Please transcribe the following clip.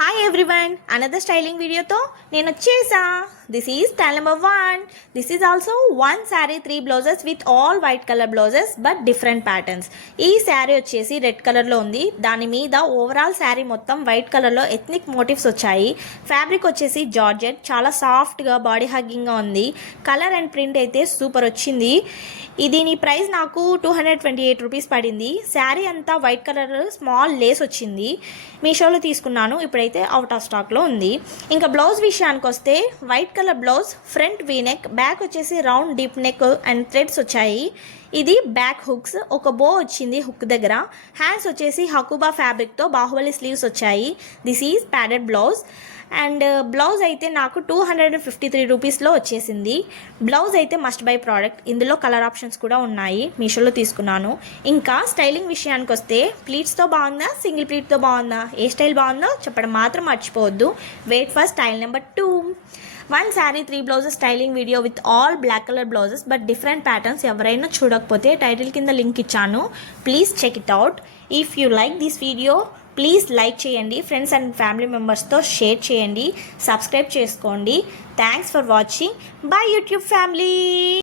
Hi everyone, another styling వీడియోతో నేను వచ్చేసా. This is style number 1. This is also 1 sari 3 blouses with all white colour blouses but different patterns. ఈ శారీ వచ్చేసి red కలర్లో ఉంది. దాని మీద ఓవరాల్ శారీ మొత్తం వైట్ కలర్లో ఎథ్నిక్ మోటివ్స్ వచ్చాయి. ఫ్యాబ్రిక్ వచ్చేసి జార్జెట్, చాలా సాఫ్ట్గా బాడీ హగ్గింగ్గా ఉంది. కలర్ అండ్ ప్రింట్ అయితే సూపర్ వచ్చింది. దీని ప్రైస్ నాకు 228 రూపీస్ పడింది. శారీ అంతా వైట్ కలర్ స్మాల్ లేస్ వచ్చింది. మీషోలో తీసుకున్నాను, ఇప్పుడైతే అవుట్ ఆఫ్ స్టాక్లో ఉంది. ఇంకా బ్లౌజ్ విషయానికి వస్తే white colour blouse, front V neck, back వచ్చేసి round deep neck and threads వచ్చాయి. ఇది బ్యాక్ హుక్స్, ఒక బో వచ్చింది హుక్ దగ్గర. హ్యాండ్స్ వచ్చేసి హకుబా ఫ్యాబ్రిక్తో బాహుబలి స్లీవ్స్ వచ్చాయి. This is padded blouse. And blouse అయితే నాకు 253 రూపీస్లో వచ్చేసింది. బ్లౌజ్ అయితే మస్ట్ బై ప్రోడక్ట్. ఇందులో కలర్ ఆప్షన్స్ కూడా ఉన్నాయి, మీషోలో తీసుకున్నాను. ఇంకా స్టైలింగ్ విషయానికి వస్తే ప్లీట్స్తో బాగుందా, సింగిల్ ప్లీట్తో బాగుందా, ఏ స్టైల్ బాగుందో చెప్పడం మాత్రం మర్చిపోవద్దు. Wait for style number 2. 1 sari 3 blouses styling video with all black colour blouses but different patterns. ఎవరైనా చూడకపోతే టైటిల్ కింద లింక్ ఇచ్చాను, please check it out. If you like this video please like చేయండి, ఫ్రెండ్స్ అండ్ ఫ్యామిలీ మెంబర్స్తో share చేయండి, subscribe చేసుకోండి. Thanks for watching. Bye YouTube family.